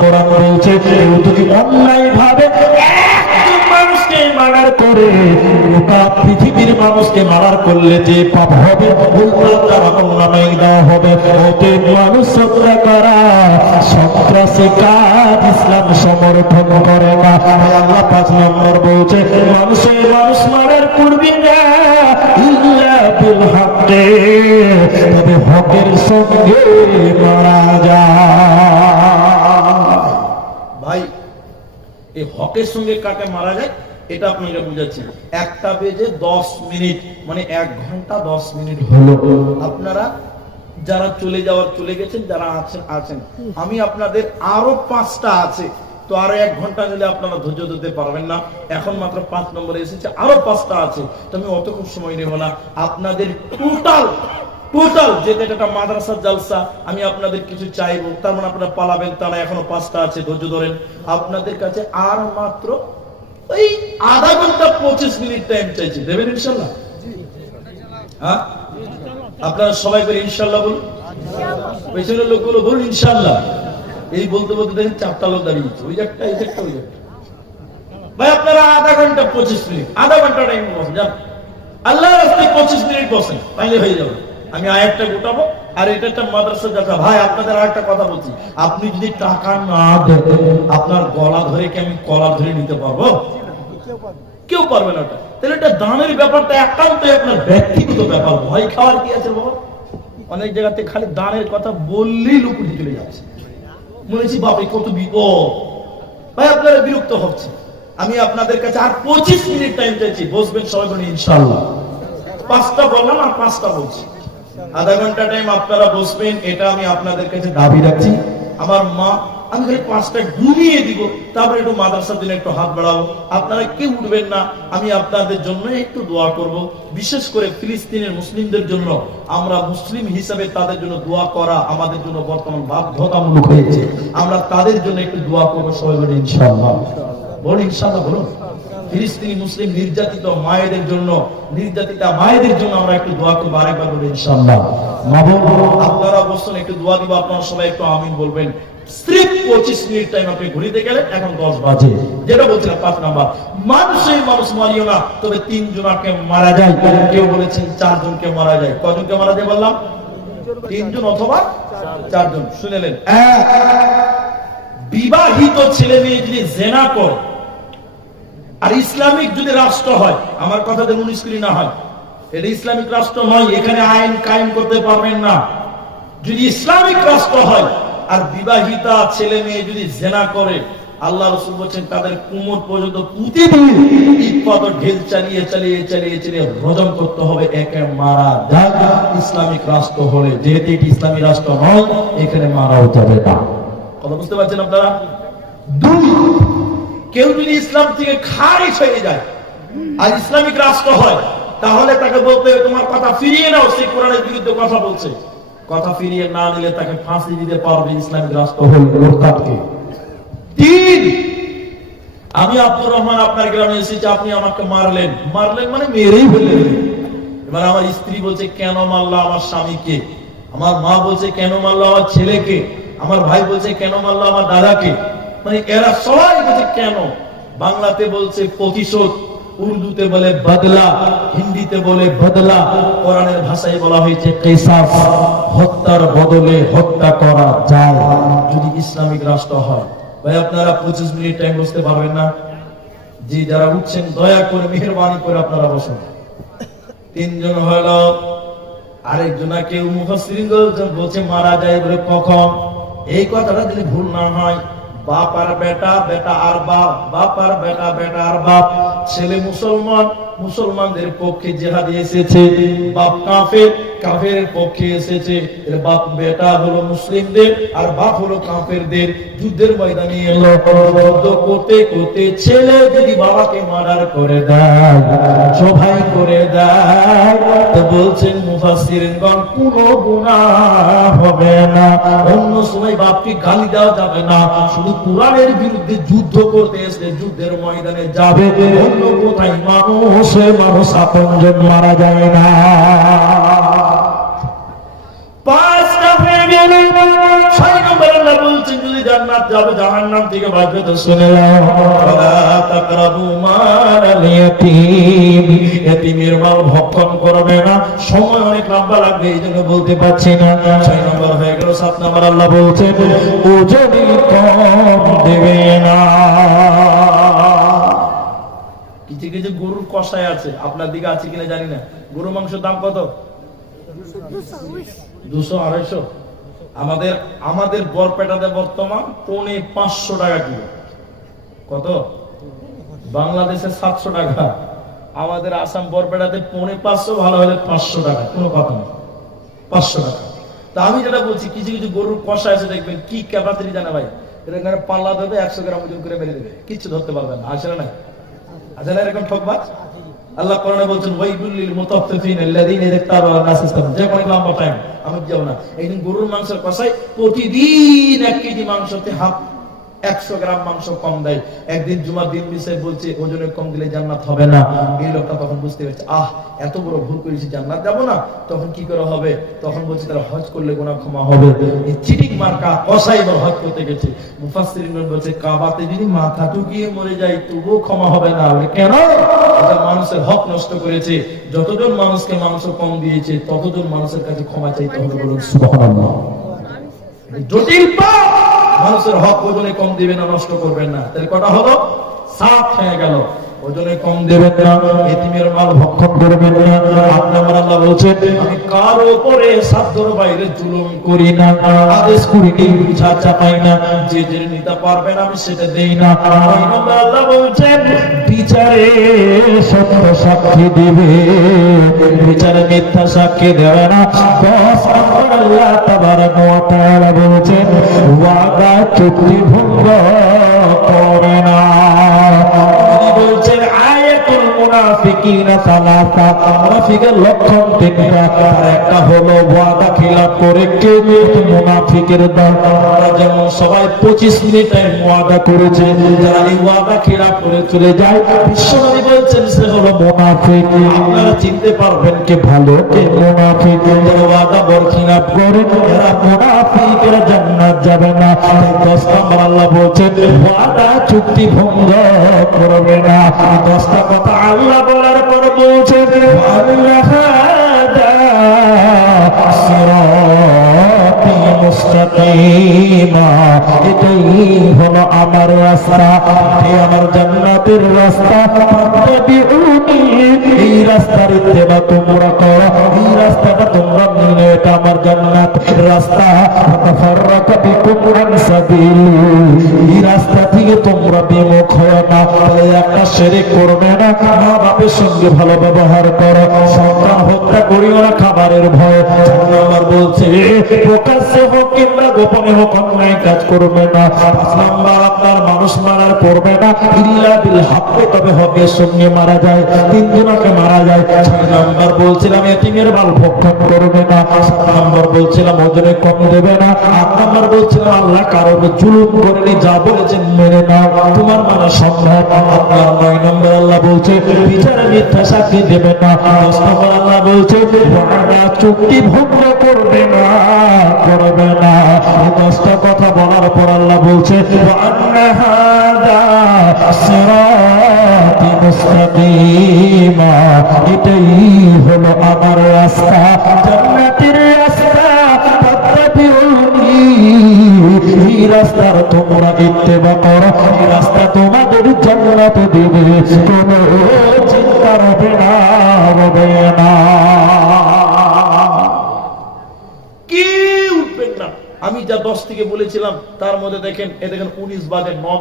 কোরআন বলছে কেউ যদি অন্যায় ভাবে একজন মানুষকে মার্ডার করে গোটা পৃথিবীর মানুষকে মার্ডার করলে যে পাপ হবে উল্টো তার নামে দেওয়া হবে। ওতে মানুষ হত্যা করা সন্ত্রাসী কাজ ইসলাম সমর্থন করে না। আল্লাহ 5 নম্বর বলছে মানুষের মানুষ মার্ডার করবি না ইল্লা বিল হকে, তবে হকের সঙ্গে মারা যায়। ভাই এই হকের সঙ্গে কাকে মারা যায় এটা আপনাকে বুঝাচ্ছি। 1টা বেজে 10 মিনিট মানে 1 ঘন্টা 10 মিনিট হলো। আপনারা যারা চলে যাওয়ার চলে গেছেন, যারা আছেন আছেন। আমি আপনাদের আরো 5টা আছে, তো আরো 1 ঘন্টা নিলে আপনারা ধৈর্য ধরতে পারবেন না। এখন মাত্র 5 নম্বরে এসেছে, আরো 5টা আছে, তো আমি অতক্ষণ সময় নেব না। আপনাদের টোটাল যেটা একটা মাদ্রাসার জালসা, আমি আপনাদের কিছু চাইবো, তার মানে আপনারা পালাবেন তা না। এখনো 5টা আছে, ধৈর্য ধরেন। আপনাদের কাছে আর মাত্র ওই আধা ঘন্টা 25 মিনিট টাইম চাইছি, দেবেন ইনশাল্লাহ? হ্যাঁ, আপনারা সবাই করে ইনশাল্লাহ বলুন। পেছনের লোকগুলো বলুন ইনশাল্লাহ। এই বলতে বলতে দেখেন 4টা লোক দাঁড়িয়েছে, ওই একটা এই একটা ওই একটা। ভাই আপনারা আধা ঘন্টা 25 মিনিট, আধা ঘন্টা টাইম বসেন, যান আল্লাহর রাস্তায় 25 মিনিট বসেন, তাইলে হয়ে যাবে। আমি আয়াতটা গোটাবো, আর এটা একটা মাদ্রাসা যাত্রা। ভাই আপনাদের আরেকটা কথা বলছি, আপনি যদি টাকা না দেন আপনার গলা ধরে কি আমি কলা ধরে নিতে পারবো? কেউ পারবে না। তাহলে এটা দানের ব্যাপারটা একান্তই আপনার ব্যক্তিগত ব্যাপার। ভয় খাওয়ার কি আছে বাবা? অনেক জায়গাতে খালি দানের কথা বললেই লোক উঠে চলে যাচ্ছে, মনে হচ্ছে বাবা কত বিপদ। ভাই আপনারা বিরক্ত হচ্ছে, আমি আপনাদের কাছে আর 25 মিনিট টাইম চাইছি, বসবেন সবাই বলে ইনশাআল্লাহ। 5টা বললাম আর 5টা বলছি, আধা ঘন্টা টাইম আপনারা বসবেন, এটা আমি আপনাদের কাছে দাবি রাখছি। আমার মা, আমি খালি 5টা ঘুমিয়ে দিব, তারপরে একটু মাদ্রাসার জন্য একটু হাত বাড়াবো। আপনারা কেউ উঠবেন না, আমি আপনাদের জন্য একটু দোয়া করব। বিশেষ করে ফিলিস্তিনের মুসলিমদের জন্য, আমরা মুসলিম হিসাবে তাদের জন্য দোয়া করা আমাদের জন্য বর্তমান বাধ্যতামূলক হয়েছে। আমরা তাদের জন্য একটু দোয়া করবো সবাই বলে ইনশাআল্লাহ। বলুন ইনশাআল্লাহ বলুন। ফিলিস্তিনি মুসলিম নির্যাতিত মায়েদের জন্য, নির্যাতিতা মায়েদের জন্য আমরা একটু দোয়া করবো, আরেকবার বলে ইনশাআল্লাহ। আপনারা বসুন, একটু দোয়া দিব, আপনারা সবাই একটু আমিন বলবেন। স্রেফ 25 মিনিট টাইম আপনি ঘুরিতে গেলেন, এখন 10 বাজে। যেটা বলছিলাম 5 নাম্বার, মানুষই মানুষ মারিও না, তবে 3 জনকে মারা যায়। কেউ বলেছেন 4 জনকে মারা যায়। কজনকে মারা যায় বললাম? 3 জন অথবা 4 জন। শুনেলেন, বিবাহিত ছেলে মেয়ে যদি জেনা করে আর ইসলামিক যদি রাষ্ট্র হয়, আমার কথাতে 19 করি না হয়, এটা ইসলামিক রাষ্ট্র নয়, এখানে আইন কায়েম করতে পারবেন না। যদি ইসলামিক রাষ্ট্র হয় আর বিবাহিতা ছেলে মেয়ে যদি জেনা করে, আল্লাহ রাসূল বলেন তাদের কোমর পর্যন্ত প্রতিদিন ইট পাথর ঢেল চালিয়ে চালিয়ে চালিয়ে চালিয়ে রজম করতে হবে, একে মারা যাক। ইসলামিক রাষ্ট্র হলে, যেহেতু এটি ইসলামী রাষ্ট্র নয়, এখানে মারাও যাবে না। কথা বুঝতে পারছেন আপনারা? 2, কেউ যদি ইসলাম থেকে খারিজ হয়ে যায় আর ইসলামিক রাষ্ট্র হয়, তাহলে তাকে বলতে হবে তোমার কথা ফিরিয়ে নাও, সে কোরআনের বিরুদ্ধে কথা বলছে। কথা ফিরিয়ে না নিলে তাকে ফাঁসি দিতে পারবে ইসলামিক রাষ্ট্র হলে মোরতাদকে। 3, আমি আব্দুর রহমান আপনার গ্রামে এসেছি, আপনি আমাকে মারলেন মানে মেরেই ফেললেন। এবার আমার স্ত্রী বলছে কেন মারলা আমার স্বামীকে, আমার মা বলছে কেন মারলা আমার ছেলেকে, আমার ভাই বলছে কেন মারলা আমার দাদাকে। মানে এরা সবাই বলছে কেন। বাংলাতে বলছে প্রতিশোধ, উর্দুতে বলে বদলা, হিন্দিতে বলে বদলা, কোরআনের ভাষায় বলা হয়েছে কিসাস। হত্যার বদলে হত্যা করা যায় যদি ইসলামিক রাষ্ট্র হয়। ভাই আপনারা 25 মিনিট টাইম বসতে পারবেন না? জি, যারা উঠছেন দয়া করে মেহেরবানি করে আপনারা বসুন। 3 জন হলো, আরেকজনা কেউ মুফাসসিরিন বলছে মারা যায় বলে কখন। এই কথাটা যদি ভুল না হয়, বাপ আর বেটা, বেটা আর বাপ, বাপ আর বেটা, বেটা আর বাপ। ছেলে মুসলমান, মুসলমানদের পক্ষে জিহাদে এসেছে, বাপ কাফের, কাফের পক্ষে এসেছে। এর বাপ বেটা হলো মুসলিমদের আর বাপ হলো কাফেরদের। যুদ্ধের ময়দানে এলো, যুদ্ধ করতে করতে ছেলে যদি বাবাকে মার্ডার করে দেয়, জবাই করে দেয়, তো বলছেন মুফাসসিরিনগণ কোনো গুনাহ হবে না। অন্য সময় বাপকে গালি দেওয়া যাবে না, শুধু কোরআনের বিরুদ্ধে যুদ্ধ করতে এসে যুদ্ধের ময়দানে যাবে। অন্য কোথায় মানুষ আপনজন মারা যায় না। 5টা হয়ে গেল। 6 নম্বর আল্লাহ বলছেন যদি জান্নাত যাবে, জাহান্নাম থেকে বাঁচবে। তো শুনে নাও, ওয়ালা তাকরাবু মালাল ইয়াতীম, এতিমের মাল ভক্ষণ করবে না। সময় অনেক লম্বা লাগবে, এই জন্য বলতে পারছি না। 6 নম্বর হয়ে গেল। 7 নম্বর আল্লাহ বলছেন ওজনে কম দেবে না। কিছু কিছু গরুর কষাই আছে, আপনার দিকে আছে কিনা জানি না। গরু মাংসের দাম কত? 200-250। আমাদের বরপেটাতে বর্তমান 550 টাকা কিলো। কত? বাংলাদেশে 700 টাকা। আমাদের আসাম বরপেটাতে 550, ভালো হলে 500 টাকা, কোনো কথা নেই, 500 টাকা। তা আমি যেটা বলছি, কিছু কিছু গরুর কষা আছে দেখবেন, কি ক্যাপাসিটি জানা ভাই, এখানে পাল্লা দেবে 100 গ্রাম ওজন করে মেরে দেবে, কিচ্ছু ধরতে পারবেন না। আসলে না, আসলে এরকম ঠকবাজ। আল্লাহ কোরআনে বলছেন ওয়াইলুল লিল মুতাফফিফিন আল্লাযীনা ইযতাবাউ নাসিসাম। যে কোনো লম্বা টাইম আমি যাব না। একদিন গরুর মাংসের কষাই প্রতিদিন 1 কেজি মাংসতে 100 গ্রাম মাংস কম দেয়। একদিন জুমার দিন মিশে বলছে ওজনে কম দিলে জান্নাত হবে না। এই লোকটা তখন বুঝতে পেরেছে, এত বড় ভুল করেছি, জান্নাত যাব না। তখন কি করে হবে? তখন বলছে তারা হজ করলে গুনাহ ক্ষমা হবে। এই চিটিক মার্কা কসাই বড় হজ করতে গেছে। মুফাসসিরিন বলছে কাবাতে যদি মাথা ঠুকিয়ে মরে যায় তবুও ক্ষমা হবে না। কেন? এটা মানুষের হক নষ্ট করেছে। যতজন মানুষকে মাংস কম দিয়েছে ততজন মানুষের কাছে ক্ষমা চাইতে হবে। বলুন সুবহানাল্লাহ। জটিল পাপ। মানুষের হক ওজনে কম দিবেন না, নষ্ট করবেন না। তাহলে কটা হলো? 7 হয়ে গেল। ওজনে কম দেবেন না, এতিমের মাল ভক্ষণ করবেন না। আপনার আল্লাহ বলছেন আমি কারো উপরে সাধ্যর বাইরে জুলুম করি না, আদেশ করি নি, বিচার চাপাই না। যে যে নিতে পারবেন আমি সেটা দেই না। আল্লাহ বলছেন বিচারে সত্য সাক্ষী দিবে, বিচারে মিথ্যা সাক্ষী দেবে না। 10 নম্বর আল্লাহ তাবারাকা ওয়া তাআলা বলছেন ওয়াদা চুক্তি ভঙ্গ করে না। বলছেন আয়াতুল মুনাফিকিনা সালাসা, মুনাফিকের লক্ষণ 3টা। একটা হলো ওয়াদা খিলাফ করে। কে মুনাফিকের দল? আমরা যেমন সবাই 25 মিনিট টাইম ওয়াদা করেছে, যারা এই ওয়াদা খিলাফ করে চলে যায়, বিশ্বনবী বলছেন সে হলো মুনাফিক। আপনারা চিনতে পারবেন কে ভালো কে মুনাফিক। যারা ওয়াদা বরখিলাফ করে এরা মুনাফিক, এরা জান্নাত যাবে না। 10 নম্বর আল্লাহ বলছেন ওয়াদা চুক্তি ভঙ্গ করবে না। 10টা কথা আল্লাহ বলার পর বলছেন সিরাতি মুস্তাকিমা, এটাই হলো আমার রাস্তা, এটাই আমার জান্নাতের রাস্তা। ফাত্তাবিউনি, এই রাস্তার ইত্তেবা তোমরা করো, এই রাস্তাটা তোমরা নিলে এটা আমার জান্নাতের রাস্তা। ফাতাফাররাকা বিকুম আন সাবিলি, এই রাস্তা থেকে তোমরা বিমুখ হয় না। তাহলে একটা শিরক করবে না, মা বাপের সঙ্গে ভালো ব্যবহার করো, সন্তান হত্যা করিও না খাবারের ভয়। আমার বলছে প্রকাশ্যে হোক কিংবা গোপনে হোক অন্যায় কাজ করবে না। 5 নাম্বার আপনার মানুষ মারার করবে না, ইল্লা বিল হক, তবে হকের সঙ্গে মারা যায়, 3 জনকে মারা যায়। 6 নাম্বার বলছিলাম এতিমের মাল ভক্ষণ করবে না। 7 নাম্বার বলছিলাম ওজনে কম দেবে না। 8 নাম্বার বলছিলাম আল্লাহ কারোর জুলুম করেনি, যা বলেছেন মেনে নাও, তোমার মানা সম্ভব। আপনার 9 নম্বর আল্লাহ বলছে বিচারে মিথ্যা সাক্ষী দেবে না। 10 নম্বর আল্লাহ বলছে ওয়াদা চুক্তি ভঙ্গ করবে না, করবে না। 10টা কথা বলার পর আল্লাহ বলছে ওয়ান্না হাদা সিরাতি মুস্তাকিমা, এটাই হলো আমার রাস্তা, জান্নাতের রাস্তা। ফাত্তাবিউনি, এই রাস্তার তোমরা ইত্তেবা করো, এই রাস্তা তোমাদের জান্নাত দেবে, কোনো চিন্তা হবে না, হবে না। কি উঠবেন না। আমি যা 10 থেকে বলেছিলাম তার মধ্যে দেখেন 19 বাজে 9